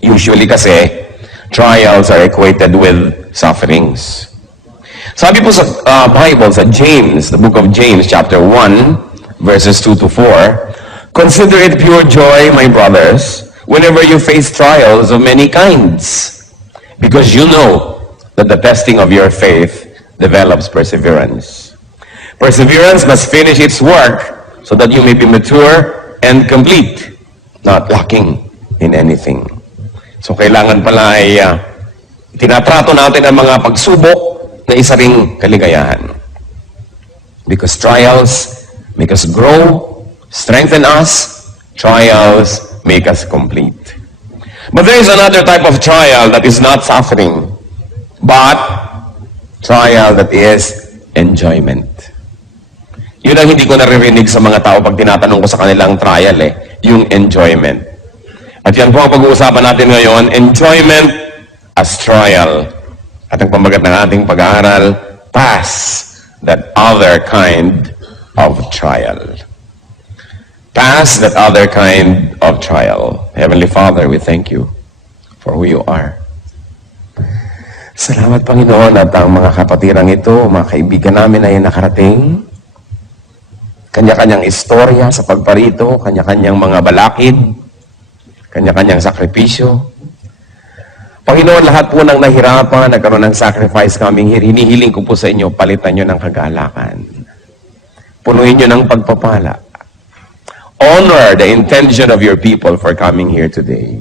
Usually kasi, trials are equated with sufferings. Sabi po sa Bible, sa James, the book of James, chapter 1, verses 2 to 4, "Consider it pure joy, my brothers, whenever you face trials of many kinds, because you know that the testing of your faith develops perseverance. Perseverance must finish its work so that you may be mature and complete, not lacking in anything." So kailangan pala ay tinatrato natin ang mga pagsubok na isa ring kaligayahan. Because trials make us grow, strengthen us, trials make us complete. But there is another type of trial that is not suffering, but trial that is enjoyment. Yun ang hindi ko naririnig sa mga tao pag tinatanong ko sa kanilang trial yung enjoyment. At yan po ang pag-uusapan natin ngayon, enjoyment as trial. At ang pamagat ng ating pag-aaral, pass that other kind of trial. Pass that other kind of trial. Heavenly Father, we thank you for who you are. Salamat, Panginoon, at ang mga kapatirang ito, mga kaibigan namin ay nakarating. Kanya-kanyang istorya sa pagparito, kanya-kanyang mga balakid, kanya-kanyang sakripisyo. Panginoon, lahat po ng nahirapan, nagkaroon ng sacrifice coming here, hinihiling ko po sa inyo, palitan nyo ng kagalakan. Punuin nyo ng pagpapala. Honor the intention of your people for coming here today.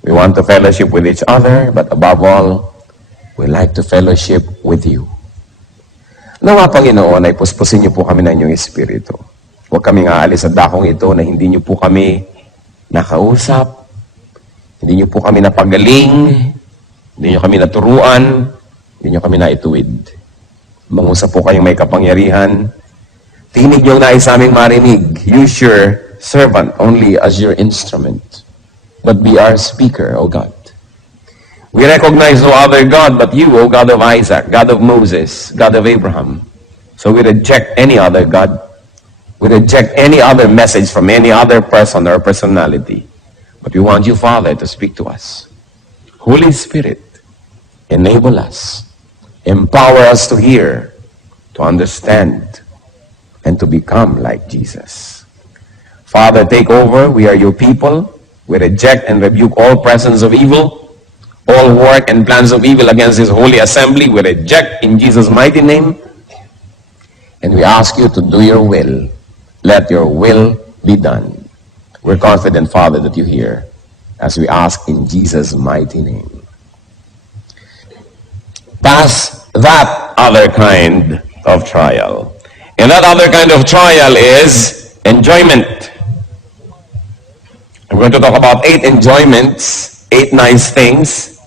We want to fellowship with each other, but above all, we like to fellowship with you. Nawa, Panginoon, ay puspusin niyo po kami ng inyong espiritu. Huwag kaming aalis sa dakong ito na hindi niyo po kami nakausap, hindi niyo po kami napagaling, hindi niyo kami naturuan, hindi niyo kami naituwid. Mangusap po kayong may kapangyarihan. Tinig niyong nais aming marinig. Use your servant only as your instrument, but be our speaker, O God. We recognize no other God but you, O God of Isaac, God of Moses, God of Abraham. So we reject any other God. We reject any other message from any other person or personality. But we want you, Father, to speak to us. Holy Spirit, enable us. Empower us to hear, to understand, and to become like Jesus. Father, take over. We are your people. We reject and rebuke all presence of evil, all work and plans of evil against this holy assembly. We reject in Jesus' mighty name. And we ask you to do your will. Let your will be done. We're confident, Father, that you hear as we ask in Jesus' mighty name. Pass that other kind of trial. And that other kind of trial is enjoyment. I'm going to talk about 8 enjoyments, 8 nice things,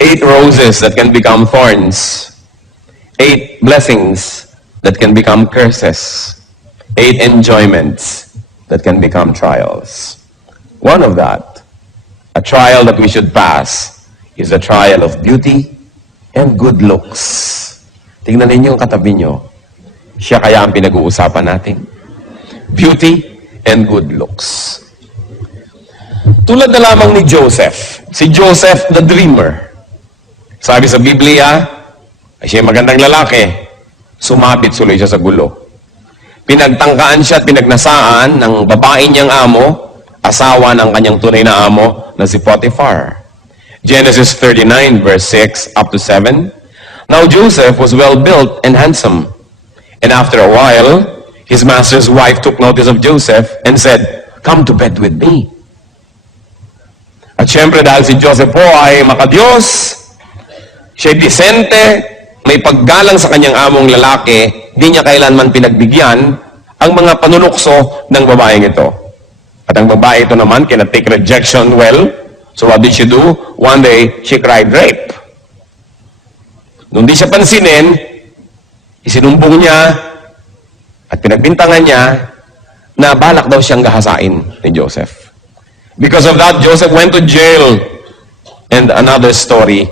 8 roses that can become thorns, 8 blessings that can become curses, 8 enjoyments that can become trials. One of that, a trial that we should pass, is a trial of beauty and good looks. Tingnan ninyo yung katabi nyo. Siya kaya ang pinag-uusapan natin. Beauty and good looks. Tulad na lamang ni Joseph. Si Joseph the dreamer. Sabi sa Biblia, siya magandang lalaki. Sumabit suloy siya sa gulo. Pinagtangkaan siya at pinagnasaan ng babae niyang amo, asawa ng kanyang tunay na amo na si Potiphar. Genesis 39 verse 6 up to 7. Now Joseph was well built and handsome. And after a while, his master's wife took notice of Joseph and said, "Come to bed with me." At syempre dahil si Joseph po ay makadiyos, siya'y disente, may paggalang sa kanyang among lalaki, di niya kailanman pinagbigyan ang mga panunukso ng babaeng ito. At ang babae ito naman cannot take rejection well. So what did she do? One day, she cried rape. Nung di siya pansinin, isinumbong niya at pinagbintangan niya na balak daw siyang gahasain ni Joseph. Because of that, Joseph went to jail. And another story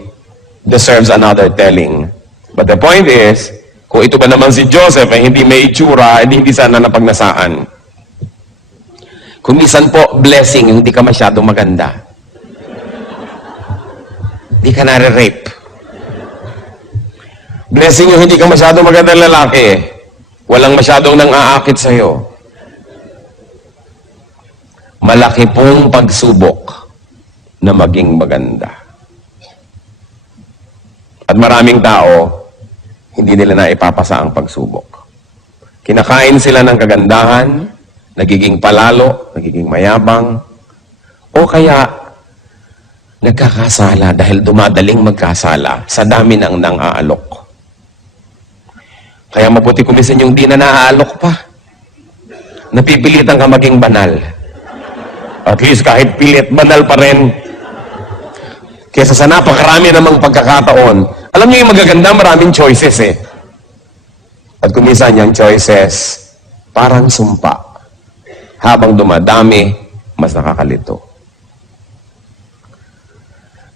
deserves another telling. But the point is, kung ito ba naman si Joseph ay hindi may itsura, hindi sana napagnasaan. Kung minsan po, blessing, hindi ka masyadong maganda. di ka nare-rape. Blessing yung hindi ka masyadong magandang lalaki eh. Walang masyadong nang aakit sa'yo. Malaki pong pagsubok na maging maganda. At maraming tao, hindi nila na ipapasa ang pagsubok. Kinakain sila ng kagandahan, nagiging palalo, nagiging mayabang, o kaya nagkakasala dahil dumadaling magkasala sa dami ng nang-aalok. Kaya mabuti kumisan yung di na naaalok pa. Napipilitan ka maging banal. At least kahit pilit, banal pa rin. Kesa sa napakarami namang pagkakataon. Alam niyo yung magaganda, maraming choices eh. At kumisan yung choices, parang sumpa. Habang dumadami, mas nakakalito.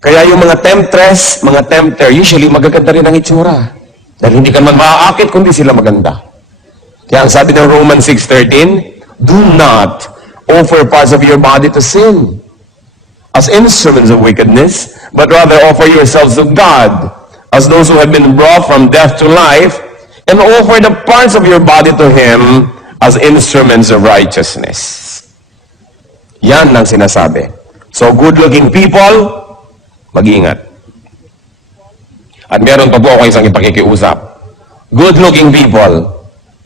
Kaya yung mga temptress, mga tempter, usually magaganda rin ang itsura. Dahil hindi ka naman maaakit kundi sila maganda. Kaya ang sabi ng Romans 6:13, do not offer parts of your body to sin as instruments of wickedness, but rather offer yourselves to God as those who have been brought from death to life, and offer the parts of your body to Him as instruments of righteousness. Yan ang sinasabi. So good-looking people, mag-ingat. At meron pa po ako isang ipakikiusap. Good-looking people,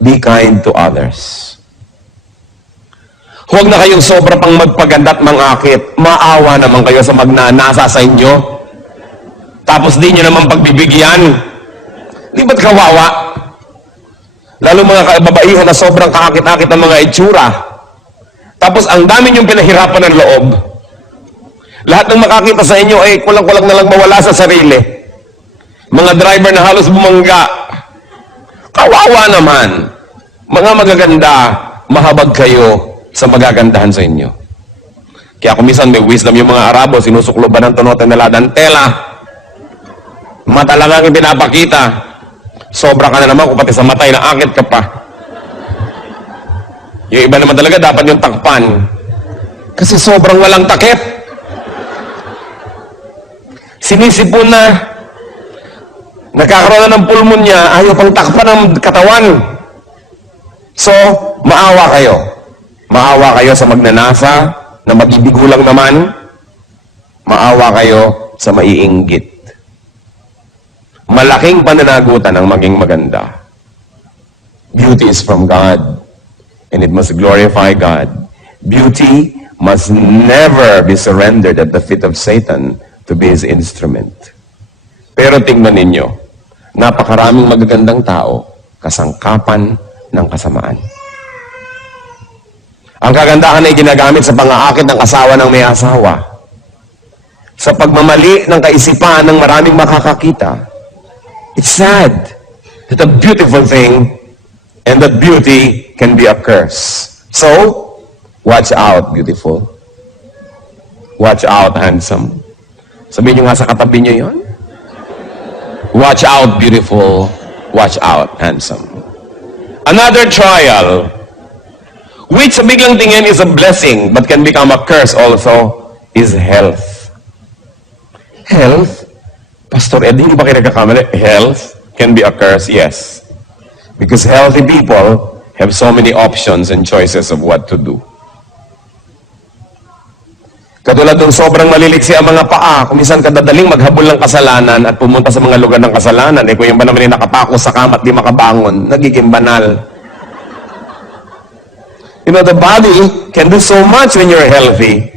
be kind to others. Huwag na kayong sobra pang magpaganda at mangakit. Maawa naman kayo sa magnanasa sa inyo. Tapos di nyo naman pagbibigyan. Di ba't kawawa? Lalo mga kababaihan na sobrang kakakit-akit ng mga itsura. Tapos ang dami nyong pinahirapan ng loob. Lahat ng makakita sa inyo ay kulang-kulang na lang mawala sa sarili. Mga driver na halos bumangga. Kawawa naman. Mga magaganda, mahabag kayo sa magagandahan sa inyo. Kaya kung minsan may wisdom yung mga Arabo, sinusukloban ng tunote na ladantela. Mata lang ang pinapakita. Sobra ka na naman kung pati sa matay na akit ka pa. Yung iba naman talaga dapat yung takpan. Kasi sobrang walang takip. Sinisipon na. Nagkakaroon na ng pulmonya, ayaw pang takpan ng katawan. So, maawa kayo. Maawa kayo sa magnanasa, na mag-ibigo lang naman. Maawa kayo sa maiinggit. Malaking pananagutan ang maging maganda. Beauty is from God, and it must glorify God. Beauty must never be surrendered at the feet of Satan to be his instrument. Pero tingnan ninyo, napakaraming magagandang tao, kasangkapan ng kasamaan. Ang kagandahan ay ginagamit sa pang-aakit ng asawa ng may asawa. Sa pagmamali ng kaisipan ng maraming makakakita. It's sad that a beautiful thing and that beauty can be a curse. So, watch out, beautiful. Watch out, handsome. Sabihin nyo nga sa katabi nyo yun. Watch out, beautiful. Watch out, handsome. Another trial, which sa biglang tingin is a blessing but can become a curse also, is health. Health? Pastor Ed, hindi ba kayo nagkakamali? Health can be a curse, yes. Because healthy people have so many options and choices of what to do. Katulad ng sobrang maliliksi ang mga paa, kung minsan kadadaling maghabol ng kasalanan at pumunta sa mga lugar ng kasalanan, kung yung ba naman yung nakapako sa kama at di makabangon, nagiging banal. You know, the body can do so much when you're healthy.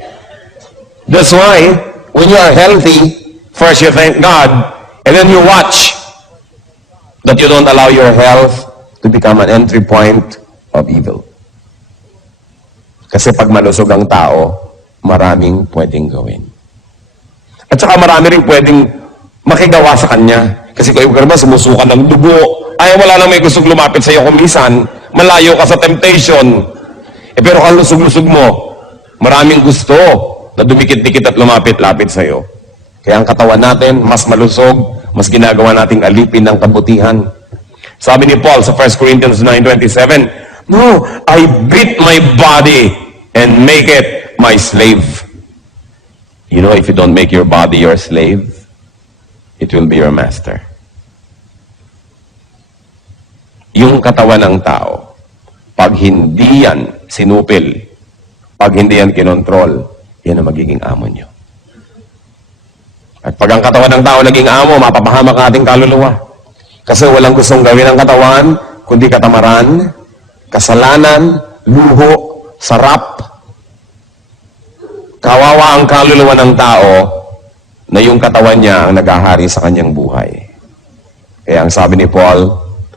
That's why, when you are healthy, first you thank God, and then you watch that you don't allow your health to become an entry point of evil. Kasi pag malusog ang tao, maraming pwedeng gawin. At saka marami rin pwedeng makigawa sa kanya. Kasi kung ikaw naman sumusuka ng dugo, ay wala nang may gustong lumapit sa iyo kung minsan, malayo ka sa temptation. Pero kung lusog-lusog mo, maraming gusto na dumikit-dikit at lumapit-lapit sa iyo. Kaya ang katawan natin, mas malusog, mas ginagawa nating alipin ng kabutihan. Sabi ni Paul sa 1 Corinthians 9:27, no, I beat my body and make it my slave. You know, if you don't make your body your slave, it will be your master. Yung katawan ng tao, pag hindi yan sinupil, pag hindi yan kinontrol, yan ang magiging amo nyo. At pag ang katawan ng tao naging amo, mapapahamak ang ating kaluluwa. Kasi walang gustong gawin ng katawan, kundi katamaran, kasalanan, luho, sarap. Kawawa ang kaluluwa ng tao na yung katawan niya ang naghahari sa kanyang buhay. Kaya ang sabi ni Paul,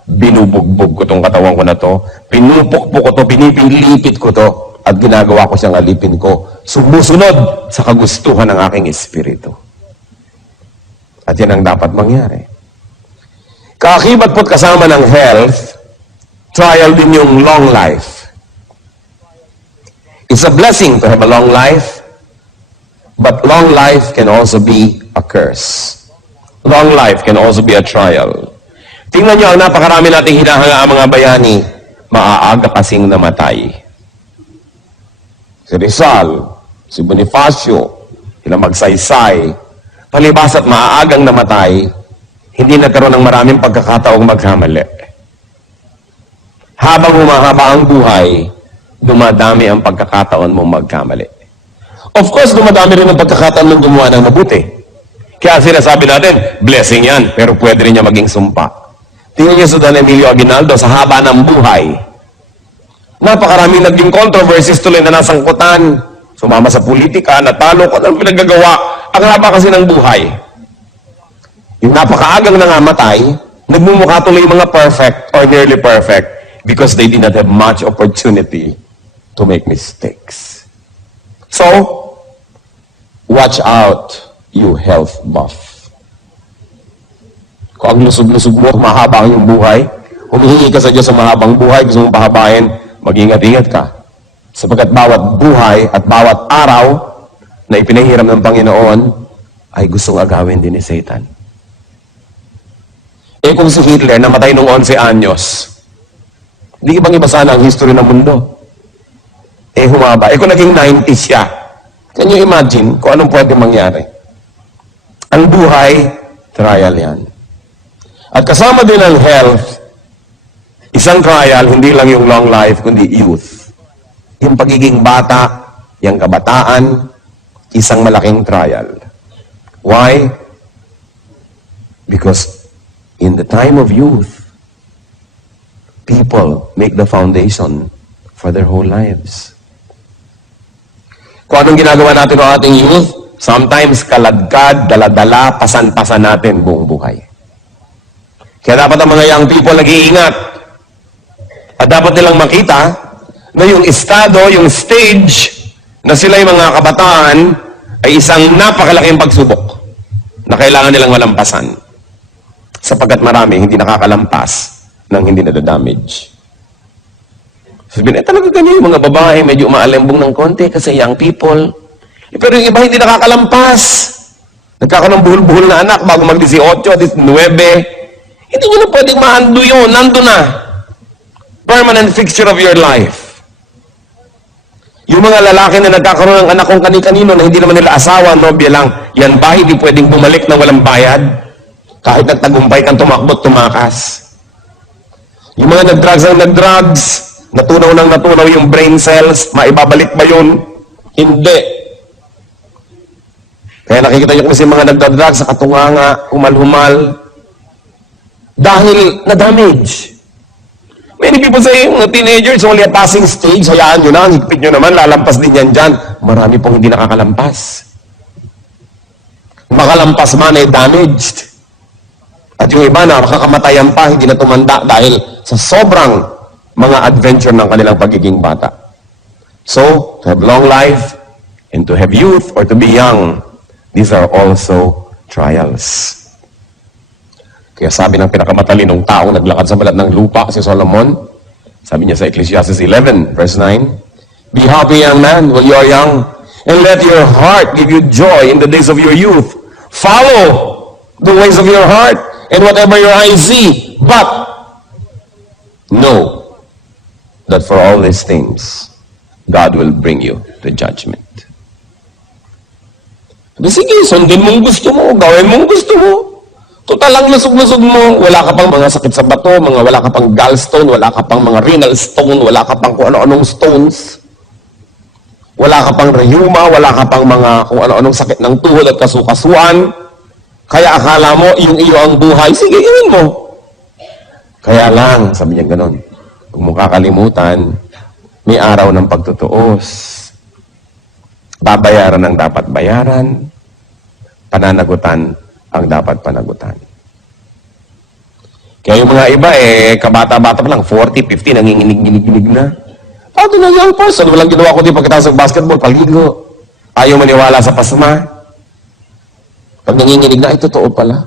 binubugbog ko tong katawan ko na to, pinupukpok ko to, pinipilipit ko to, at ginagawa ko siyang alipin ko, sumusunod sa kagustuhan ng aking espiritu. At yan ang dapat mangyari. Kaakibat po't kasama ng health, trial din yung long life. It's a blessing to have a long life, but long life can also be a curse. Long life can also be a trial. Tingnan nyo, ang napakarami nating hinahanga ang mga bayani, maaaga kasing namatay. Si Rizal, si Bonifacio, sila Magsaysay, palibas at maaagang namatay, hindi nagkaroon ng maraming pagkakataong magkamali. Habang humahaba ang buhay, dumadami ang pagkakataon mong magkamali. Of course, dumadami rin ang pagkakataon mong gumawa ng mabuti. Kaya sinasabi natin, blessing yan, pero pwede rin niya maging sumpa. Tingnan niyo sa Don Emilio Aguinaldo, sa haba ng buhay, napakaraming naging controversies tuloy na nasangkutan, sumama sa politika, natalo ko, anong pinagagawa, ang haba kasi ng buhay. Yung napakaagang nangamatay, nagmumukha tuloy yung mga perfect or nearly perfect because they did not have much opportunity to make mistakes. So, watch out, you health buff. Kung ang lusog-lusog mo, mahaba ang iyong buhay, humihingi ka sa Diyos sa mahabang buhay, gusto mong pahabain, mag-ingat-ingat ka. Sapagkat bawat buhay at bawat araw na ipinahiram ng Panginoon ay gustong agawin din ni Satan. Eh kung si Hitler namatay nung 11 anyos, hindi ibang-iba sana ang history ng mundo. Eh humaba. Eh kung naging 90 siya, can you imagine kung anong pwede mangyari? Ang buhay, trial yan. At kasama din ang health, isang trial, hindi lang yung long life, kundi youth. Yung pagiging bata, yung kabataan, isang malaking trial. Why? Because in the time of youth, people make the foundation for their whole lives. Kung anong ginagawa natin ng ating youth, sometimes kaladkad, daladala, pasan-pasan natin buong buhay. Kaya dapat ang mga young people nag-iingat. At dapat nilang makita na yung estado, yung stage na sila yung mga kabataan ay isang napakalaking pagsubok na kailangan nilang malampasan. Sapagkat marami hindi nakakalampas nang hindi nadadamage. Sabihin, talaga ganyan yung mga babae, medyo umaalembong ng konti kasi young people. Pero yung iba hindi nakakalampas. Nagkakaroon ng buhol-buhol na anak bago mag-18, 19. Hindi nyo na pwedeng maando yun. Nando na. Permanent fixture of your life. Yung mga lalaki na nagkakaroon ng anak kung kani-kanino na hindi naman nila asawa, nobya lang, yan ba hindi pwedeng bumalik ng walang bayad? Kahit nagtagumpay kang tumakbot, tumakas. Yung mga nag-drugs, natunaw yung brain cells, maibabalik ba yun? Hindi. Kaya nakikita nyo kasi mga nagdadrugs sa katunganga, humal-humal, dahil na-damage. Many people say, mga teenagers, only a passing stage, hayaan nyo na, higpit nyo naman, lalampas din yan dyan. Marami pong hindi nakakalampas. Makalampas man ay damaged. At yung iba na makakamatayan pa, hindi na tumanda dahil sa sobrang mga adventure ng kanilang pagiging bata. So, to have long life, and to have youth, or to be young, these are also trials. Kaya sabi ng pinakamatalinong taong naglakad sa balat ng lupa, si Solomon, sabi niya sa Ecclesiastes 11, verse 9, Be happy, young man, while you are young, and let your heart give you joy in the days of your youth. Follow the ways of your heart, and whatever your eyes see. But, know that for all these things, God will bring you to judgment. Sige, sundin mong gusto mo, gawin mong gusto mo. Total lang lusog-lusog mo, wala ka pang mga sakit sa bato, wala ka pang gallstone, wala ka pang mga renal stone, wala ka pang kung ano-anong stones, wala ka pang rheuma, wala ka pang mga kung ano-anong sakit ng tuhod at kasukasuan. Kaya akala mo, yung iyo ang buhay, sige, iyon mo. Kaya lang, sabi niya ganun, huwag mo kakalimutan, may araw ng pagtutuos. Babayaran ang dapat bayaran, pananagutan ang dapat panagutan. Kaya yung mga iba, kabata-bata pa lang, 40, 50, nanginginig-ginig na. Ito na young person, walang ginawa ko din pagkatapos ng basketball, paligo. Ayaw maniwala sa pasma. Pag nanginginig na, ay totoo pala.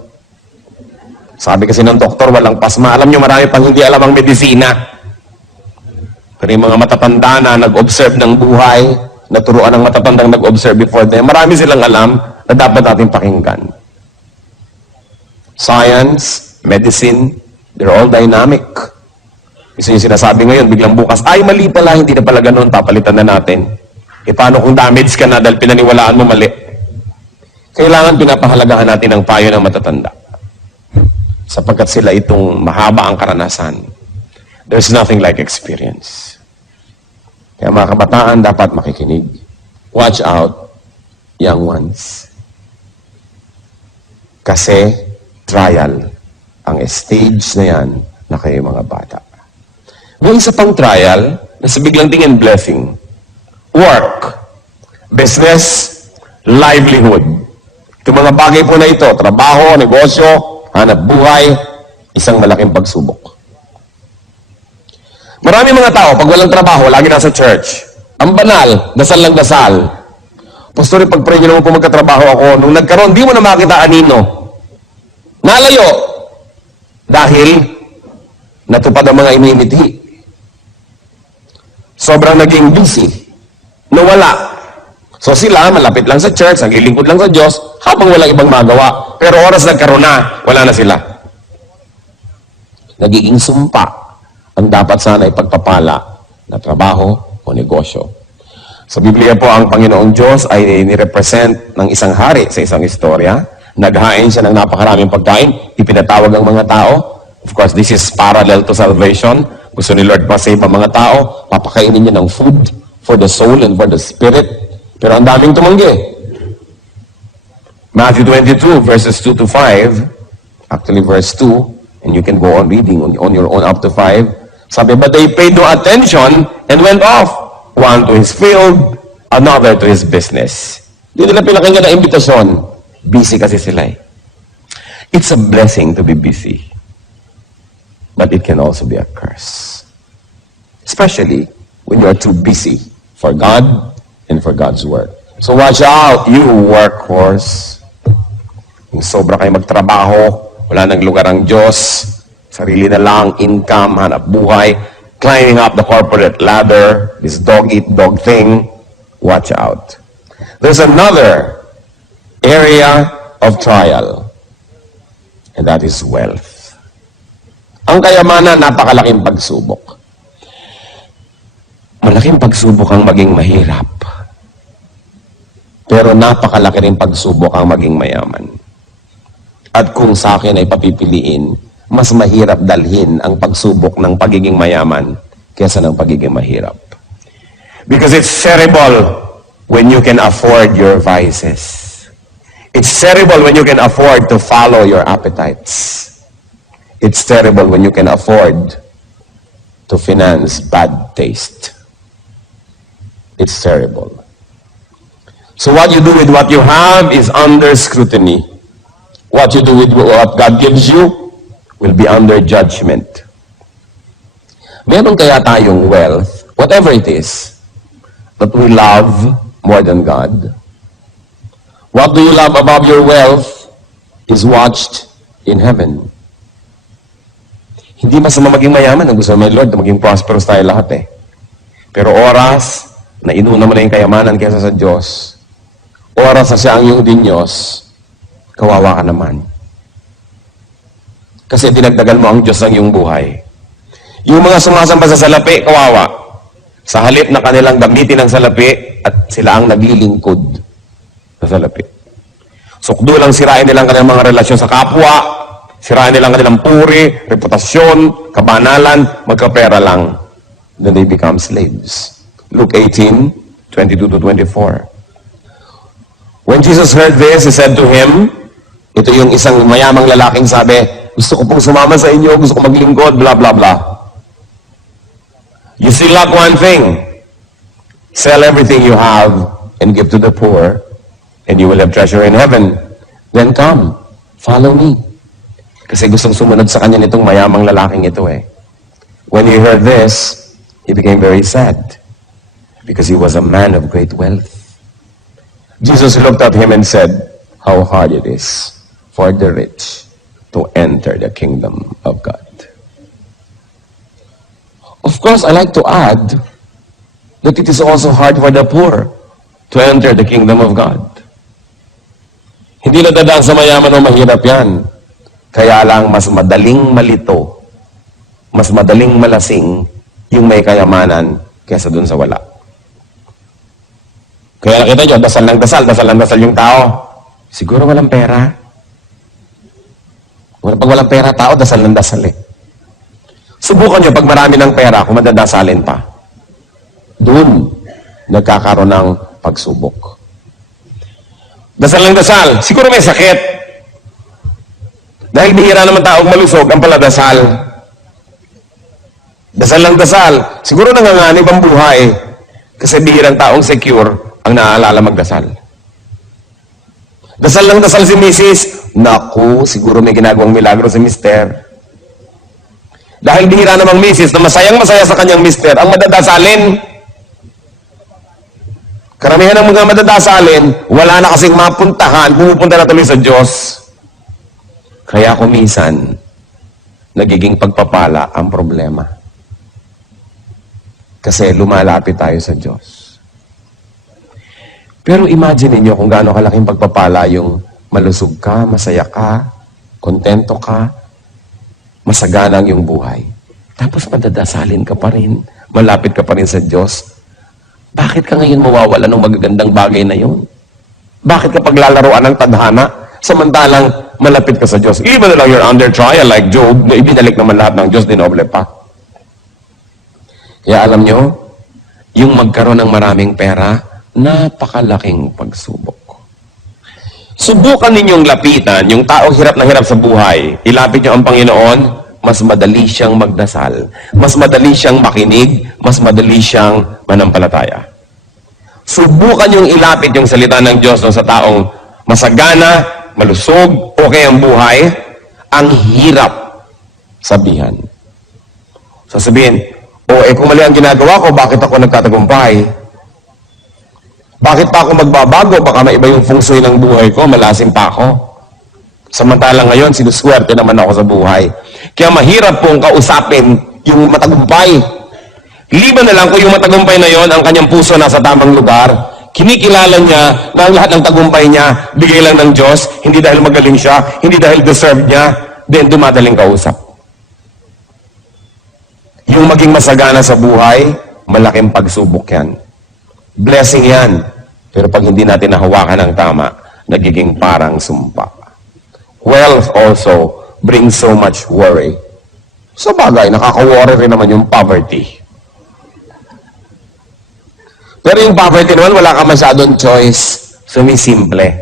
Sabi kasi ng doktor, walang pasma. Alam nyo, marami pang hindi alam ang medisina. Pero yung mga matatanda na nag-observe ng buhay, naturuan ng matatandang nag-observe before them, marami silang alam na dapat natin pakinggan. Science, medicine, they're all dynamic. Isa yung sinasabi ngayon, biglang bukas, ay mali pala, hindi na pala ganun, papalitan na natin. Paano kung damage ka na dahil pinaniwalaan mo mali? Kailangan pinapahalagahan natin ang payo ng matatanda. Sapagkat sila itong mahaba ang karanasan. There's nothing like experience. Kaya mga kabataan dapat makikinig. Watch out, young ones. Kasi trial ang stage na yan na kayo mga bata. May isa pang trial na sa biglang tingin blessing. Work, business, livelihood. Itong mga bagay po na ito, trabaho, negosyo, hanap buhay, isang malaking pagsubok. Marami mga tao, pag walang trabaho, lagi nasa church. Ang banal, dasal lang dasal. Pastor, pag-pray nyo naman po magkatrabaho ako. Nung nagkaroon, di mo na makita anino. Nalayo. Dahil, natupad ang mga inimiti. Sobrang naging busy. Nawala. So sila, malapit lang sa church, naglilingkod lang sa Diyos, habang walang ibang magawa. Pero oras nagkaroon na, wala na sila. Nagiging sumpa ang dapat sana ipagpapala na trabaho o negosyo. Sa Biblia po, ang Panginoong Diyos ay nirepresent ng isang hari sa isang istorya. Naghain siya ng napakaraming pagkain, ipinatawag ang mga tao. Of course, this is parallel to salvation. Gusto ni Lord pa-save ang mga tao, papakainin niya ng food for the soul and for the spirit. Pero ang daming tumanggi. Matthew 22, verses 2 to 5, actually verse 2, and you can go on reading on your own up to 5. Sabi, but they paid no attention and went off. One to his field, another to his business. Hindi nila pinakinggan na imbitasyon. Busy kasi sila eh. It's a blessing to be busy. But it can also be a curse. Especially when you are too busy for God and for God's work. So watch out, you workhorse. Kung sobra kayo magtrabaho, wala nang lugar ang Diyos, sarili na lang, income, hanap buhay, climbing up the corporate ladder, this dog-eat-dog thing, watch out. There's another area of trial, and that is wealth. Ang kayamanan, napakalaking pagsubok. Malaking pagsubok ang maging mahirap. Pero napakalaki rin pagsubok ang maging mayaman. At kung sa akin ay papipiliin, mas mahirap dalhin ang pagsubok ng pagiging mayaman kaysa ng pagiging mahirap. Because it's terrible when you can afford your vices. It's terrible when you can afford to follow your appetites. It's terrible when you can afford to finance bad taste. It's terrible. So what you do with what you have is under scrutiny. What you do with what God gives you will be under judgment. Meron kaya tayong wealth, whatever it is, that we love more than God? What do you love above your wealth is watched in heaven. Hindi masama maging mayaman. Ang gusto naman ni Lord na maging prosperous tayo lahat eh. Pero oras na inuna mo na yung kayamanan kaysa sa Diyos, oras na siya ang iyong Diyos, kawawa ka naman. Kasi dinagdagan mo ang Diyos ng iyong buhay. Yung mga sumasamba sa salapi, kawawa. Sa halip na kanilang gamitin ang salapi at sila ang naglilingkod sa salapi. Sukdo lang sirain nilang kanilang mga relasyon sa kapwa, Siraan nila ang kanilang puri, reputasyon, kabanalan, magkapera lang. Then they become slaves. Luke 18:22-24. When Jesus heard this, He said to him, ito yung isang mayamang lalaking sabi, gusto ko pong sumama sa inyo, gusto ko maglingkod, blah, blah, blah. You still lack one thing. Sell everything you have and give to the poor, and you will have treasure in heaven. Then come, follow me. Kasi gustong sumunod sa kanya nitong mayamang lalaking ito eh. When he heard this, he became very sad because he was a man of great wealth. Jesus looked at him and said, how hard it is for the rich to enter the kingdom of God. Of course, I like to add that it is also hard for the poor to enter the kingdom of God. Hindi nadadaan sa mayaman o mahirap yan. Kaya lang mas madaling malito, mas madaling malasing yung may kayamanan kaysa dun sa wala. Kaya nakita nyo, dasal ng dasal yung tao. Siguro walang pera. Pag walang pera, tao, dasal ng dasal eh. Subukan nyo, pag marami ng pera, kung madadasalin pa. Doon, nagkakaroon ng pagsubok. Dasal ng dasal, siguro may sakit. Dahil bihira naman taong malusog ang paladasal. Dasal ng dasal, siguro nanganganib ang buhay. Kasi bihirang taong secure ang naaalala magdasal. Dasal ng dasal si Mrs. Naku, siguro may ginagawang milagro si Mr. Dahil bihira namang Mrs. na masayang-masaya sa kanyang Mr. ang madadasalin. Karamihan ng mga madadasalin, wala na kasing mapuntahan, pumupunta na tuloy sa Diyos. Kaya kumisan, nagiging pagpapala ang problema. Kasi lumalapit tayo sa Diyos. Pero imagine niyo kung gaano kalaking pagpapala yung malusog ka, masaya ka, kontento ka, masagana ang iyong buhay. Tapos madadasalin ka pa rin, malapit ka pa rin sa Diyos. Bakit ka ngayon mawawala ng magagandang bagay na yun? Bakit ka paglalaroan ng tadhana, samantalang malapit ka sa Diyos? Even though you're under trial like Job, na ibinalik naman lahat ng Diyos, dinoble pa. Kaya alam nyo, yung magkaroon ng maraming pera, napakalaking pagsubok. Subukan ninyong lapitan yung taong hirap na hirap sa buhay. Ilapit nyo ang Panginoon, mas madali siyang magdasal. Mas madali siyang makinig, mas madali siyang manampalataya. Subukan yung ilapit yung salita ng Diyos sa taong masagana, malusog, okay ang buhay, ang hirap sabihan. Sasabihin, kung mali ang ginagawa ko, bakit ako nagtatagumpay? Bakit pa ako magbabago? Baka maiba yung feng shui ng buhay ko, malasim pa ako. Samantalang ngayon, sinuswerte naman ako sa buhay. Kaya mahirap pong kausapin yung matagumpay. Liban na lang kung yung matagumpay na yon, ang kanyang puso nasa tamang lugar, kinikilala niya na ang lahat ng tagumpay niya, bigay lang ng Diyos, hindi dahil magaling siya, hindi dahil deserve niya, then dumadaling kausap. Yung maging masagana sa buhay, malaking pagsubok yan. Blessing yan. Pero pag hindi natin nahawakan ng tama, nagiging parang sumpa. Wealth also brings so much worry. Sa bagay, nakaka-worry rin naman yung poverty. Pero yung poverty naman, wala ka masyadong choice. Sumisimple.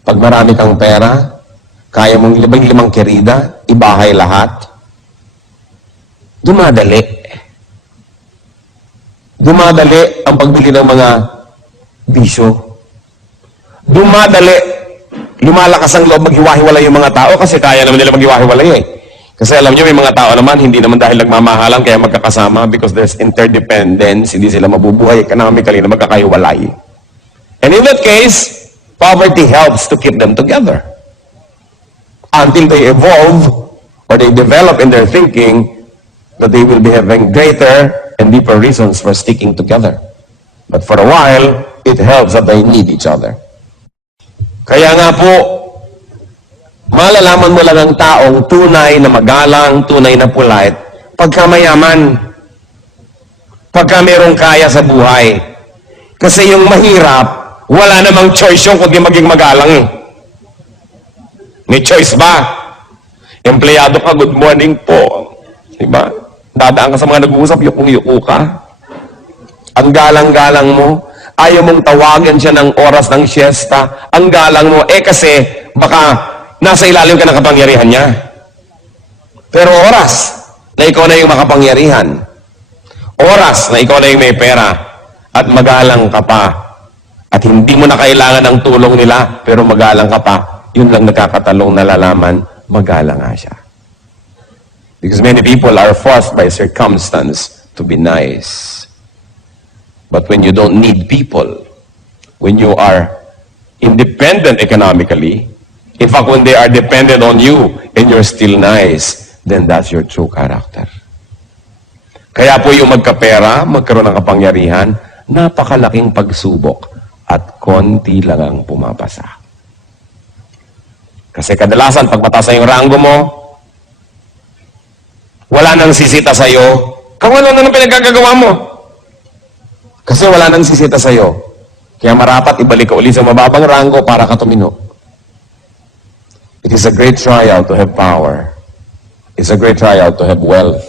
Pag marami kang pera, kaya mong limang kerida, ibahay lahat, dumadali ang pagbili ng mga bisyo. Lumalakas ang loob maghiwa-hiwalay yung mga tao kasi kaya naman nila maghiwa-hiwalay eh. Kasi alam nyo, may mga tao naman, hindi naman dahil nagmamahalan kaya magkakasama because there's interdependence, hindi sila mabubuhay economically na magkakahiwalay. And in that case, poverty helps to keep them together. Until they evolve or they develop in their thinking that they will be having greater and deeper reasons for sticking together. But for a while, it helps that they need each other. Kaya nga po, malalaman mo lang ang taong tunay na magalang, tunay na polite, pagka mayaman, pagka merong kaya sa buhay. Kasi yung mahirap, wala namang choice yung kundi maging magalang eh. May choice ba? Empleyado ka, good morning po. Diba? Dadaan ka sa mga nag-uusap, yukong-yuko ka. Ang galang-galang mo, ayaw mong tawagan siya ng oras ng siesta. Ang galang mo, kasi baka nasa ilalim ka ng kapangyarihan niya. Pero oras na ikaw na yung makapangyarihan, oras na ikaw na yung may pera, at magalang ka pa, at hindi mo na kailangan ng tulong nila, pero magalang ka pa, yun lang nagkakatalong nalalaman, magalang nga siya. Because many people are forced by circumstance to be nice. But when you don't need people, when you are independent economically, in fact, when they are dependent on you, and you're still nice, then that's your true character. Kaya po yung magkapera, magkaroon ng kapangyarihan, napakalaking pagsubok at konti lang ang pumapasa. Kasi kadalasan, pag mataas na yung ranggo mo, wala nang sisita sa'yo, kung ano na pinagkagagawa mo. Kasi wala nang sisita sa'yo. Kaya marapat ibalik ka ulit sa mababang ranggo para ka tumino. It is a great trial to have power. It's a great trial to have wealth.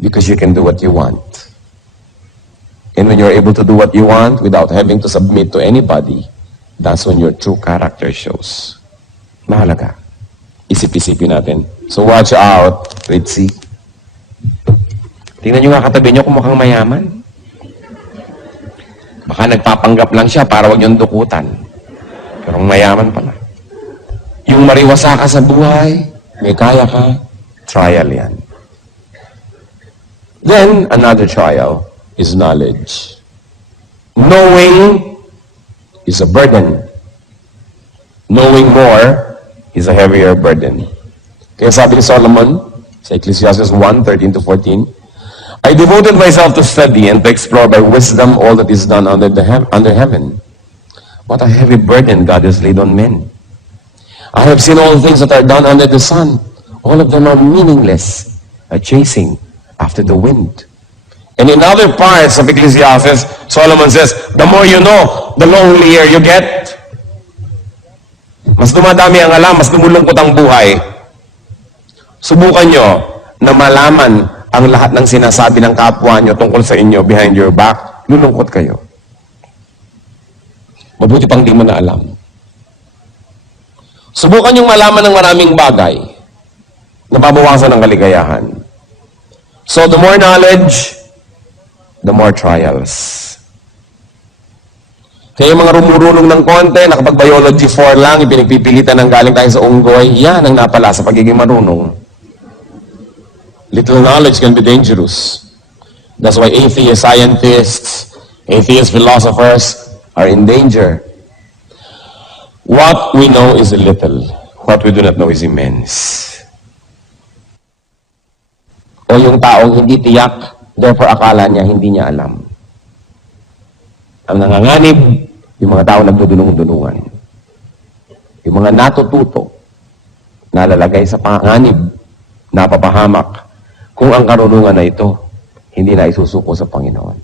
Because you can do what you want. And when you're able to do what you want without having to submit to anybody, that's when your true character shows. Mahalaga. Isip-isipin natin. So watch out, Ritzy. Tingnan nyo nga katabi nyo kung mukhang mayaman. Baka nagpapanggap lang siya para wag yung dukutan. Pero mayaman pala. Yung mariwasa ka sa buhay, may kaya ka, trial yan. Then, another trial is knowledge. Knowing is a burden. Knowing more is a heavier burden. Kaya sabi ni Solomon, sa Ecclesiastes 1:13-14, I devoted myself to study and to explore by wisdom all that is done under heaven. What a heavy burden God has laid on men. I have seen all things that are done under the sun. All of them are meaningless, a chasing after the wind. And in other parts of Ecclesiastes, Solomon says, the more you know, the lonelier you get. Mas dumadami ang alam, mas lumulungkot ang buhay. Subukan nyo na malaman ang lahat ng sinasabi ng kapwa nyo tungkol sa inyo behind your back, lulungkot kayo. Mabuti pang di mo na alam. Subukan yung malaman ng maraming bagay na babawasan ng kaligayahan. So the more knowledge, the more trials. Kaya yung mga rumurunong ng konti, nakapag-biology 4 lang, ipinagpipilitan ng galing tayo sa unggoy, yan ang napala sa pagiging marunong. Little knowledge can be dangerous. That's why atheist scientists, atheist philosophers are in danger. What we know is a little. What we do not know is immense. O yung taong hindi tiyak, therefore akala niya, hindi niya alam. Ang nanganganib, yung mga tao nagdudulong-dulungan. Yung mga natututo, nalalagay sa panganib, napapahamak, kung ang karunungan na ito, hindi na isusuko sa Panginoon.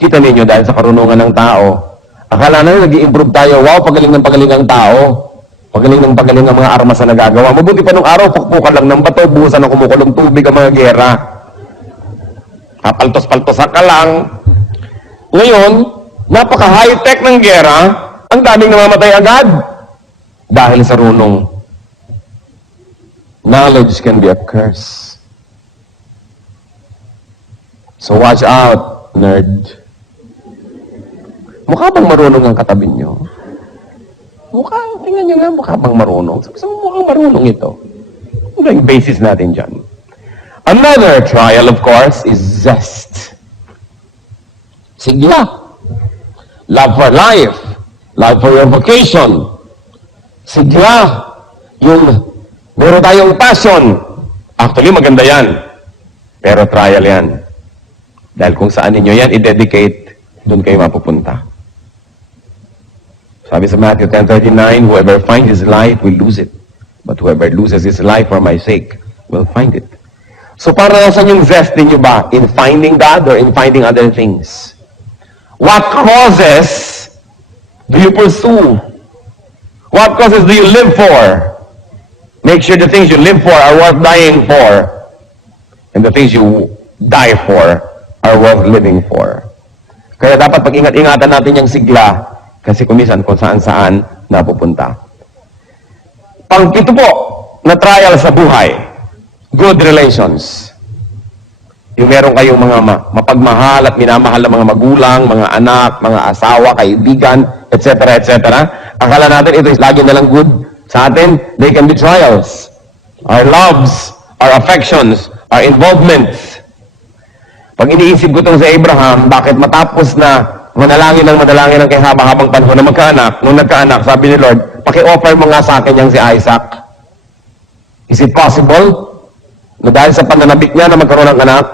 Kita ninyo, dahil sa karunungan ng tao, akala na nag-i-improve tayo, wow, pagaling ng pagaling ng tao, pagaling ng pagaling ng mga armas na nagagawa. Mabuti pa nung araw, pukpukan lang ng bato, buhusan ng kumukulong tubig ang mga gera. Papaltos-paltosan ka lang. Ngayon, napaka-high-tech ng gera, ang daming namamatay agad. Dahil sa runong. Knowledge can be a curse. So watch out, nerd. Mukha bang marunong ang katabi nyo? Tingnan nyo nga, mukha bang marunong? Sabi mo, mukhang marunong ito. Ano yung basis natin dyan? Another trial, of course, is zest. Sigla. Love for life. Love for your vocation. Sigla. Yung meron tayong passion. Actually, maganda yan. Pero trial yan. Dahil kung saan ninyo yan i-dedicate, doon kayo mapupunta. Sabi sa Matthew 10:39, whoever finds his life will lose it. But whoever loses his life for my sake will find it. So para nasan yung zest ninyo ba? In finding God or in finding other things? What causes do you pursue? What causes do you live for? Make sure the things you live for are worth dying for. And the things you die for are worth living for. Kaya dapat pag-ingat-ingatan natin yung sigla kasi kumisan kung saan-saan napupunta. Pang-pito po na trial sa buhay, good relations. Yung meron kayong mga mapagmahal at minamahal na mga magulang, mga anak, mga asawa, kaibigan, etc. etc. Akala natin ito is lagi na lang good sa atin. They can be trials. Our loves, our affections, our involvements. Pag iniisip ko itong si Abraham, bakit matapos na manalangin ng kay habang panahon na magkaanak, nung nagkaanak, sabi ni Lord, paki-offer mo nga sa akin yung si Isaac. Is it possible na dahil sa pananabik niya na magkaroon ng anak,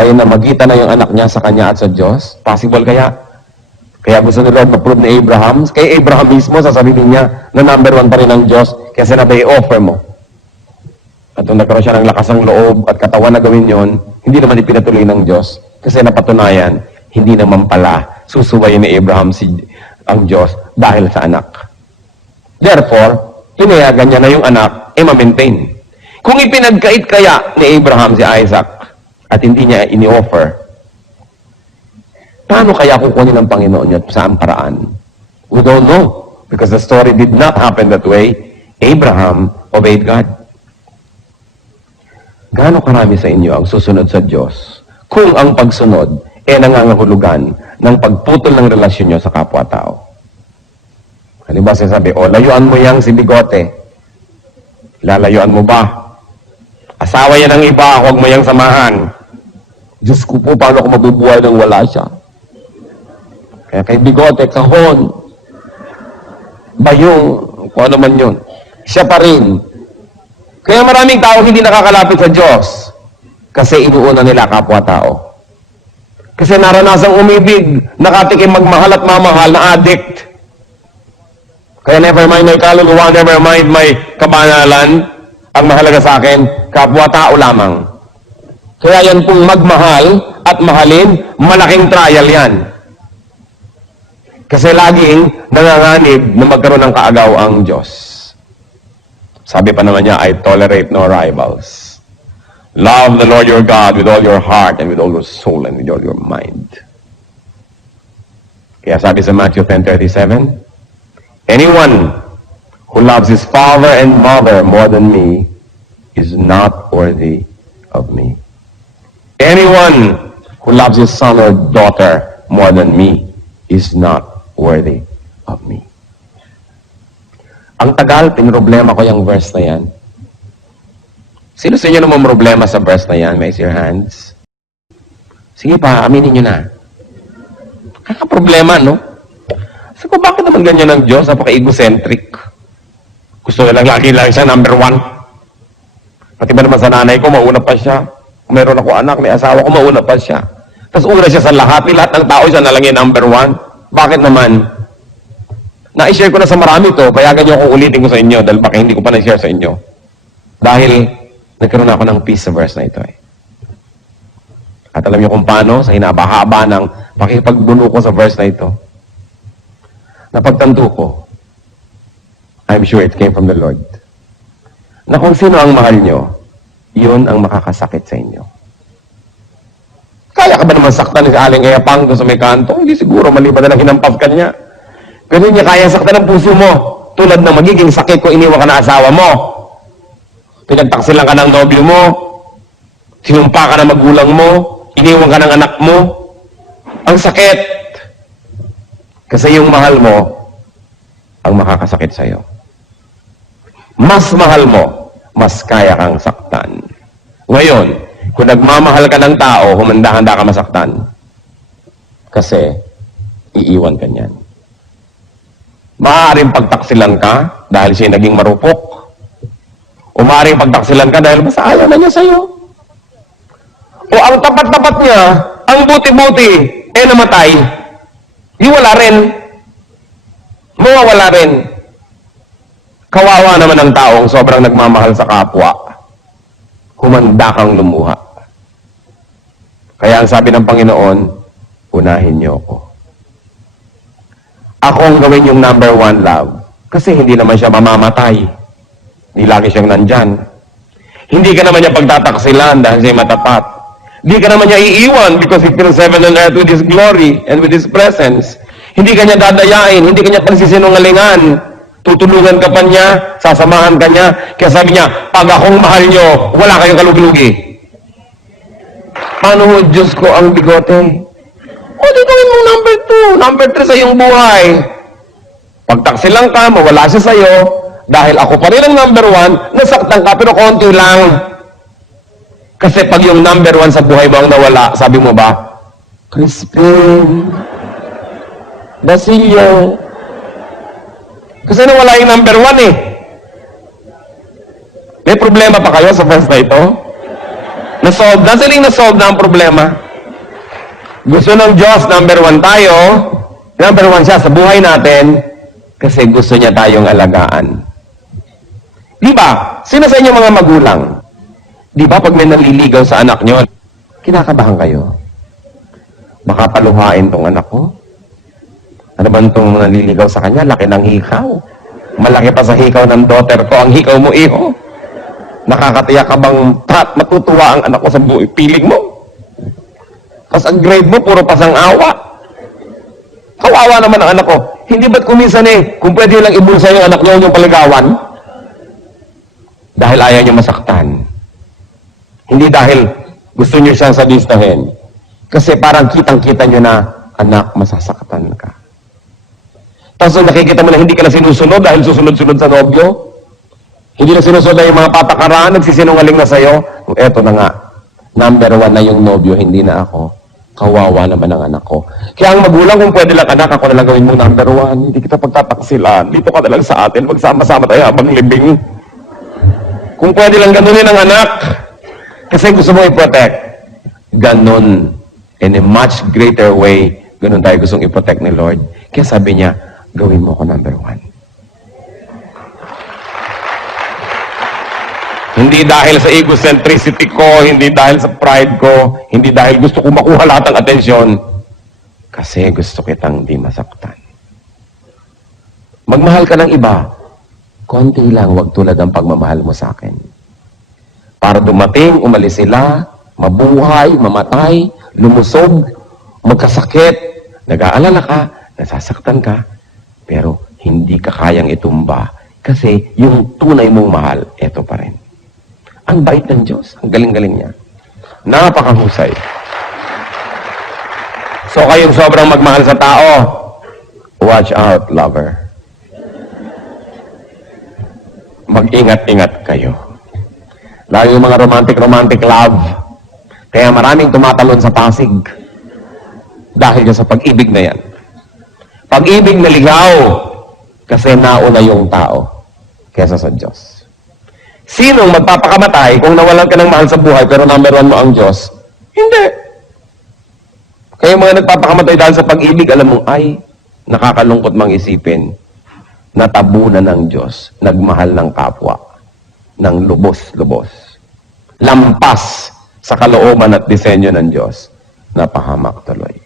ay namagitan na yung anak niya sa kanya at sa Diyos? Possible kaya? Kaya gusto ni Lord ma-prove ni Abraham, kay Abraham mismo, sasabihin niya na number 1 pa rin ng Diyos, kaya sinabi, i-offer mo. At nung nagkaroon siya ng lakas ng loob at katawan na gawin yon, hindi naman ipinatuloy ng Diyos. Kasi napatunayan, hindi naman pala susuwayin ni Abraham ang Diyos dahil sa anak. Therefore, pinayagan niya na yung anak, ma-maintain. Kung ipinagkait kaya ni Abraham si Isaac at hindi niya ini-offer, paano kaya kukunin ng Panginoon niya saan paraan? We don't know. Because the story did not happen that way. Abraham obeyed God. Gaano karami sa inyo ang susunod sa Diyos kung ang pagsunod ay nangangahulugan ng pagputol ng relasyon nyo sa kapwa-tao? Halimbawa sinasabi, layuan mo yang si Bigote. Lalayuan mo ba? Asawa yan ng iba, huwag mo yang samahan. Diyos ko po, paano ako mabubuhay nang wala siya? Kaya kay Bigote, kahon. Bayong, kung ano man yun. Siya pa rin. Kaya maraming tao hindi nakakalapit sa Diyos kasi inuuna nila kapwa-tao. Kasi naranasang umibig, nakatikim magmahal at mamahal na addict. Kaya never mind my kaluluwa, never mind my kabanalan, ang mahalaga sa akin, kapwa-tao lamang. Kaya yan pong magmahal at mahalin, malaking trial yan. Kasi laging nanganganib na magkaroon ng kaagaw ang Diyos. Sabi pa naman niya, I tolerate no rivals. Love the Lord your God with all your heart and with all your soul and with all your mind. Kaya sabi sa Matthew 10:37, anyone who loves his father and mother more than me is not worthy of me. Anyone who loves his son or daughter more than me is not worthy of me. Ang tagal, pinroblema ko yung verse na yan. Sino sa inyo naman problema sa verse na yan? Raise your hands. Sige pa, aminin nyo na. Kaka-problema, no? Sabi ko, bakit naman ganyan ang Diyos? Napaka-egocentric. Gusto nilang lagi lang siya, number 1. Pati ba naman sa nanay ko, mauna pa siya. Kung meron ako anak, may asawa ko, mauna pa siya. Tapos una siya sa lahat. Lahat ng tao, siya na lang yung number 1. Bakit naman? Na-share ko na sa marami to, kaya ganyan ko ulitin ko sa inyo dahil baka hindi ko pa na-share sa inyo. Dahil nagkaroon ako ng peace sa verse na ito eh. At alam niyo kung paano, sa hinaba-haba ng pakipagbuno ko sa verse na ito, napagtanto ko, I'm sure it came from the Lord, na kung sino ang mahal nyo, yun ang makakasakit sa inyo. Kaya ka ba naman saktan ni Aling Eyapang doon sa may kanto? Hindi siguro, maliban na lang hinampas ka niya. Pero niya kaya saktan ang puso mo. Tulad ng magiging sakit kung iniwan ka na asawa mo. Pinagtaksilan ka ng nobyo mo. Sinumpa ka ng magulang mo. Iniwan ka ng anak mo. Ang sakit. Kasi yung mahal mo, ang makakasakit sa'yo. Mas mahal mo, mas kaya kang saktan. Ngayon, kung nagmamahal ka ng tao, humanda-handa ka masaktan. Kasi, iiwan ka niyan. Maaaring pagtaksilan ka dahil siya naging marupok. O maaaring pagtaksilan ka dahil basta ayaw na niya sa'yo. O ang tapat-tapat niya, ang buti-buti, namatay. Di wala rin. Mawawala rin. Kawawa naman ang taong sobrang nagmamahal sa kapwa. Humanda kang lumuha. Kaya ang sabi ng Panginoon, unahin niyo ako. Ako ang gawin yung number 1 love. Kasi hindi naman siya mamamatay. Hindi lagi siyang nandyan. Hindi ka naman niya pagtataksilan dahil siya matapat. Hindi ka naman niya iiwan because He fills heaven and earth with His glory and with His presence. Hindi ka niya dadayain, hindi ka niya pagsisinungalingan. Tutulungan ka pa niya, sasamahan ka niya. Kaya sabi niya, pag akong mahal niyo, wala kayong kalugi-lugi. Paano mo, Diyos ko, ang bigote? O, di gawin mong number 2, number 3 sa iyong buhay. Pagtaksi lang ka, mawala siya sa'yo, dahil ako pa rin ang number 1, nasaktan ka, pero konti lang. Kasi pag yung number 1 sa buhay mo ang nawala, sabi mo ba, Crispin, Basilio. Kasi nawala yung number 1 eh. May problema pa kayo sa verse na ito? Na-solve na? Saling na-solve na ang problema. Gusto ng Diyos, number 1 tayo. Number 1 siya sa buhay natin kasi gusto niya tayong alagaan. Di ba? Sino sa inyo mga magulang? Di ba pag may naliligaw sa anak nyo, kinakabahan kayo? Baka paluhain tong anak ko. Ano ba itong naliligaw sa kanya? Laki ng hikaw. Malaki pa sa hikaw ng daughter ko. Ang hikaw mo, iho. Nakakatiyak ka bang matutuwa ang anak ko sa buhay? Piling mo. Tapos ang grade mo, puro pasang awa. Kawawa naman ang anak ko. Hindi ba't kuminsan kung pwede lang ibulsa yung anak niyo yung paligawan? Dahil ayaw niya masaktan. Hindi dahil gusto niyo siyang sadistahin. Kasi parang kitang-kita niyo na, anak, masasaktan ka. Tapos nakikita mo na hindi ka na sinusunod dahil susunod-sunod sa nobyo. Hindi na sinusunod na yung mga patakaran, nagsisinungaling na sa'yo. Eto na nga, number 1 na yung nobyo, hindi na ako. Kawawa naman ang anak ko. Kaya ang magulang, kung pwede lang anak, ako na lang gawin mo number 1. Hindi kita pagtataksilan. Dito ka na lang sa atin. Magsama-sama tayo habang libing. Kung pwede lang ganunin ang anak. Kasi gusto mo i-protect. Ganon. In a much greater way, ganon tayo gustong i-protect ni Lord. Kaya sabi niya, gawin mo ko number 1. Hindi dahil sa egocentricity ko, hindi dahil sa pride ko, hindi dahil gusto ko makuha lahat ng atensyon. Kasi gusto kitang di masaktan. Magmahal ka ng iba, konti lang, wag tulad ang pagmamahal mo sa akin. Para dumating, umalis sila, mabuhay, mamatay, lumusog, magkasakit, nag-aalala ka, nasasaktan ka, pero hindi ka kayang itumba kasi yung tunay mong mahal, eto pa rin. Ang bait ng Diyos. Ang galing-galing niya. Napakahusay. So, kayong sobrang magmahal sa tao, watch out, lover. Mag-ingat-ingat kayo. Lalo yung mga romantic love. Kaya maraming tumatalon sa Pasig. Dahil sa pag-ibig na yan. Pag-ibig na ligaw. Kasi nauna yung tao kesa sa Diyos. Sinong magpapakamatay kung nawalan ka ng mahal sa buhay pero number 1 mo ang Diyos? Hindi. Kaya mga nagpapakamatay dahil sa pag-ibig, alam mo, ay, nakakalungkot mang isipin, natabunan ng Diyos, nagmahal ng kapwa, ng lubos-lubos. Lampas sa kalooban at disenyo ng Diyos, napahamak tuloy.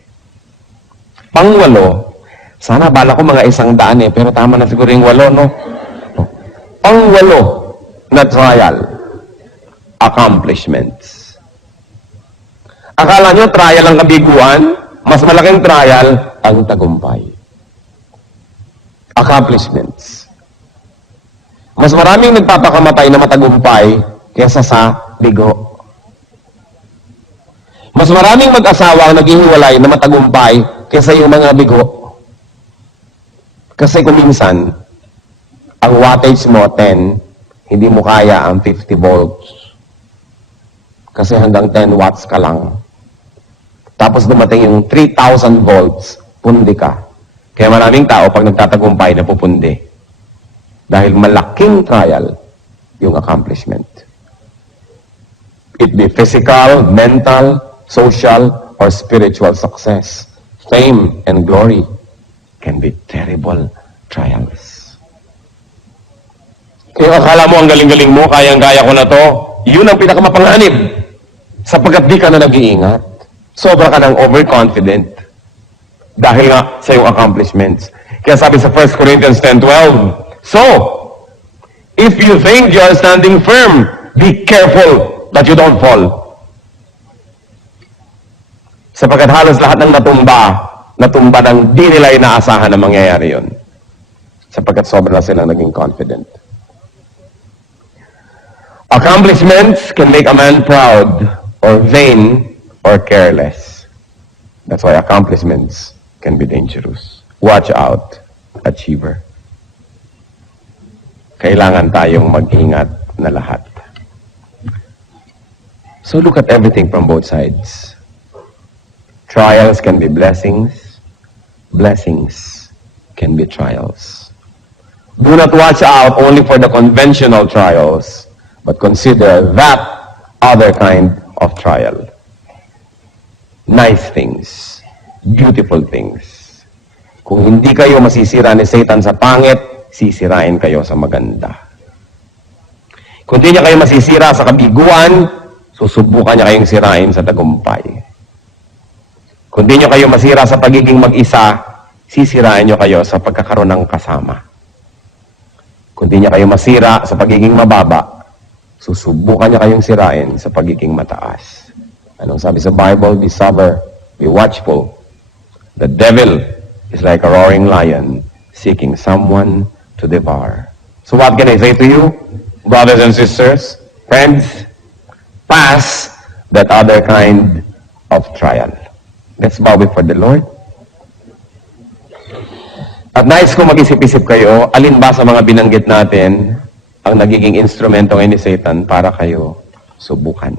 Pang-8, sana bala ko mga 100 pero tama na siguro yung 8, no? Pang-8, na trial, accomplishments. Akala nyo trial ang kabiguan, mas malaking trial ang tagumpay. Accomplishments. Mas maraming nagpapakamatay na matagumpay kaysa sa bigo. Mas maraming mag-asawa ang naghihiwalay na matagumpay kaysa yung mga bigo. Kasi kung minsan, ang wattage mo 10, hindi mo kaya ang 50 volts. Kasi hanggang 10 watts ka lang. Tapos dumating yung 3,000 volts, pundi ka. Kaya maraming tao pag nagtatagumpay na pupundi. Dahil malaking trial yung accomplishment. It be physical, mental, social, or spiritual success. Fame and glory can be terrible trials. Kaya akala mo ang galing-galing mo, kayang-kaya ko na to, yun ang pinakamapanganib. Sapagkat di ka na nag-iingat. Sobra ka ng overconfident. Dahil nga sa iyong accomplishments. Kaya sabi sa 1 Corinthians 10:12, So, if you think you are standing firm, be careful that you don't fall. Sapagkat halos lahat ng natumba ng di nila inaasahan na mangyayari yun. Sapagkat sobra silang naging confident. Accomplishments can make a man proud, or vain, or careless. That's why accomplishments can be dangerous. Watch out, achiever. Kailangan tayong mag-ingat na lahat. So look at everything from both sides. Trials can be blessings. Blessings can be trials. Do not watch out only for the conventional trials, but consider that other kind of trial. Nice things, beautiful things. Kung hindi kayo masisira ni Satan sa pangit, sisirain kayo sa maganda. Kung hindi niya kayo masisira sa kabiguan, susubukan niya kayong sirain sa tagumpay. Kung hindi niyo kayo masira sa pagiging mag-isa, sisirain niyo kayo sa pagkakaroon ng kasama. Kung hindi niya kayo masira sa pagiging mababa, susubukan niya kayong sirain sa pagiging mataas. Anong sabi sa Bible? Be sober, be watchful. The devil is like a roaring lion seeking someone to devour. So what can I say to you, brothers and sisters, friends? Pass that other kind of trial. Let's bow before the Lord. At nais ko mag-isip-isip kayo, alin ba sa mga binanggit natin ang nagiging instrumento ngayon ni Satan para kayo subukan.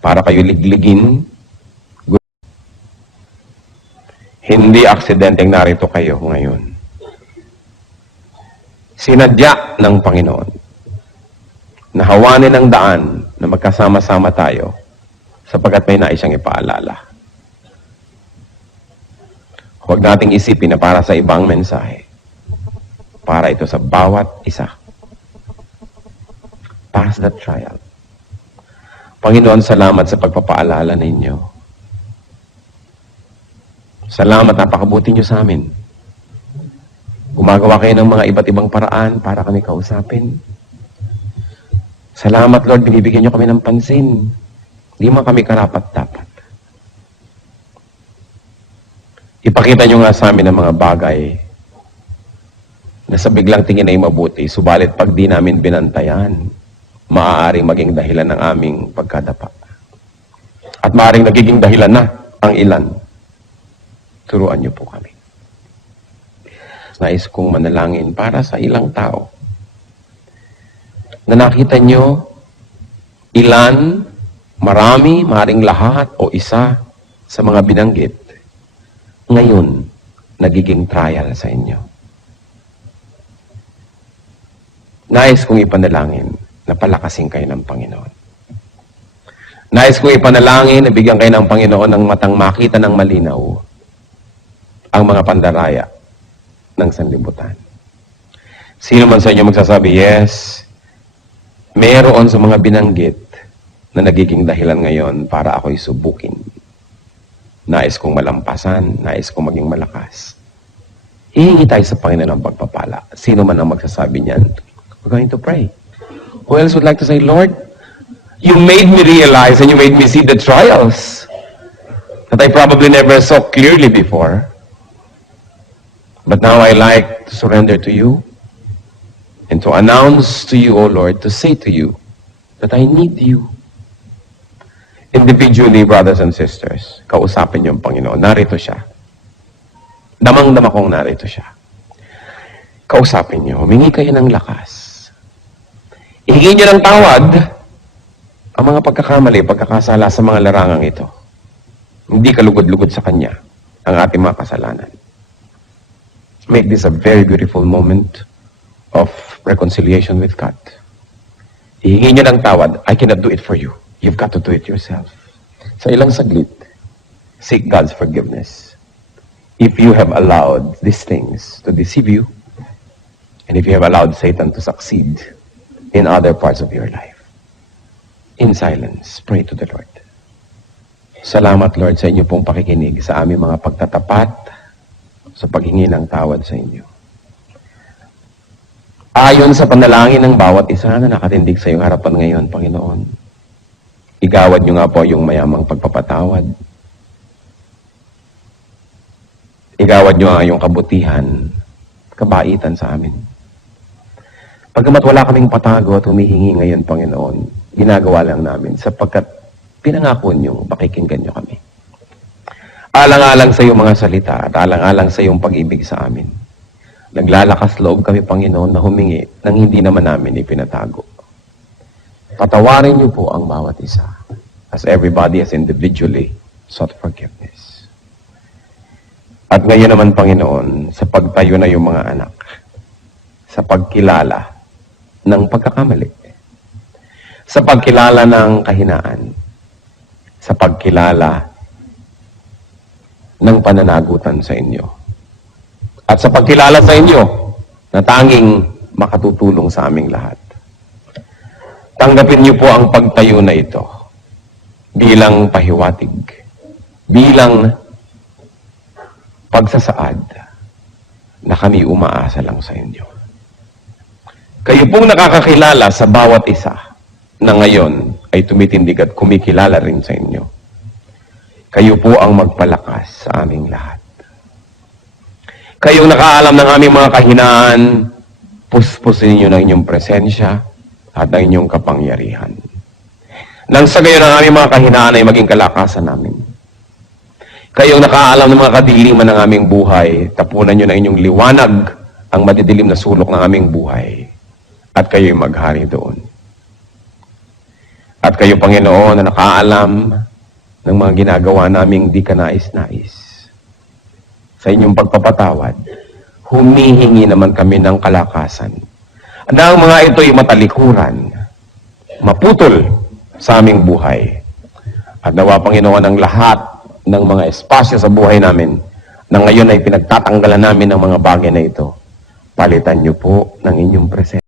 Para kayo ligligin. Hindi aksidenteng narito kayo ngayon. Sinadya ng Panginoon. Nahawanin ang daan na magkasama-sama tayo sapagkat may nais siyang ipaalala. Huwag nating isipin na para sa ibang mensahe. Para ito sa bawat isa. Pass that trial. Panginoon, salamat sa pagpapaalala ninyo. Salamat, napakabuti niyo sa amin. Gumagawa kayo ng mga iba't ibang paraan para kami kausapin. Salamat, Lord, binibigyan niyo kami ng pansin. Hindi man kami karapat-dapat. Ipakita niyo nga sa amin ang mga bagay na sa biglang tingin ay mabuti, subalit pag di namin binantayan, maaaring maging dahilan ng aming pagkadapa. At maaaring nagiging dahilan na ang ilan. Turuan niyo po kami. Nais kong manalangin para sa ilang tao na nakita niyo ilan, marami, maaaring lahat o isa sa mga binanggit ngayon nagiging trial sa inyo. Nais kong ipanalangin na palakasin kayo ng Panginoon. Nais kong ipanalangin na bigyan kayo ng Panginoon ng matang makita ng malinaw ang mga pandaraya ng sanlibutan. Sino man sa inyo magsasabi, yes, meron sa mga binanggit na nagiging dahilan ngayon para ako'y subukin. Nais kong malampasan, nais kong maging malakas. Hihingi tayo sa Panginoon ng pagpapala. Sino man ang magsasabi niyan, we're going to pray. Who else would like to say, Lord, you made me realize and you made me see the trials that I probably never saw clearly before. But now I like to surrender to you and to announce to you, O Lord, to say to you that I need you. Individually, brothers and sisters, kausapin niyo ang Panginoon. Narito siya. Damang-dama kong narito siya. Kausapin niyo. Humingi kayo ng lakas. Ihingi niyo ng tawad ang mga pagkakamali, pagkakasala sa mga larangang ito. Hindi kalugod-lugod sa Kanya ang ating mga kasalanan. Make this a very beautiful moment of reconciliation with God. Ihingi niyo ng tawad. I cannot do it for you. You've got to do it yourself. Sa ilang saglit, seek God's forgiveness. If you have allowed these things to deceive you, and if you have allowed Satan to succeed in other parts of your life, in silence, pray to the Lord. Salamat, Lord, sa inyo pong pakikinig sa aming mga pagtatapat sa paghingi ng tawad sa inyo. Ayon sa panalangin ng bawat isa na nakatindig sa iyong harapan ngayon, Panginoon, igawad niyo nga po yung mayamang pagpapatawad. Igawad niyo ang iyong kabutihan, kabaitan sa amin. Pagkamat wala kaming patago at humihingi ngayon, Panginoon, ginagawa lang namin sapagkat pinangako niyo, pakikinggan niyo kami. Alang-alang sa iyong mga salita at alang-alang sa iyong pag-ibig sa amin. Naglalakas loob kami, Panginoon, na humingi nang hindi naman namin ipinatago. Patawarin niyo po ang bawat isa as everybody has individually sought forgiveness. At ngayon naman, Panginoon, sa pagtayo na yung mga anak, sa pagkilala ng pagkakamali, sa pagkilala ng kahinaan, sa pagkilala ng pananagutan sa inyo, at sa pagkilala sa inyo na tanging makatutulong sa aming lahat. Tanggapin niyo po ang pagtayo na ito bilang pahiwatig, bilang pagsasaad na kami umaasa lang sa inyo. Kayo pong nakakakilala sa bawat isa na ngayon ay tumitindig at kumikilala rin sa inyo. Kayo po ang magpalakas sa aming lahat. Kayong nakaalam ng aming mga kahinaan, puspusin ninyo ng inyong presensya at ng inyong kapangyarihan. Nang sa gayon ang aming mga kahinaan ay maging kalakasan namin. Kayong nakaalam ng mga kadiliman ng aming buhay, tapunan nyo ng inyong liwanag ang madidilim na sulok ng aming buhay at kayo'y maghari doon. At kayo, Panginoon, na nakaalam ng mga ginagawa naming di kanais-nais. Sa inyong pagpapatawad, humihingi naman kami ng kalakasan. Na ang mga ito'y matalikuran, maputol sa aming buhay. At nawa, Panginoon, ang lahat ng mga espasyo sa buhay namin na ngayon ay pinagtatanggalan namin ng mga bagay na ito, palitan niyo po ng inyong presensya.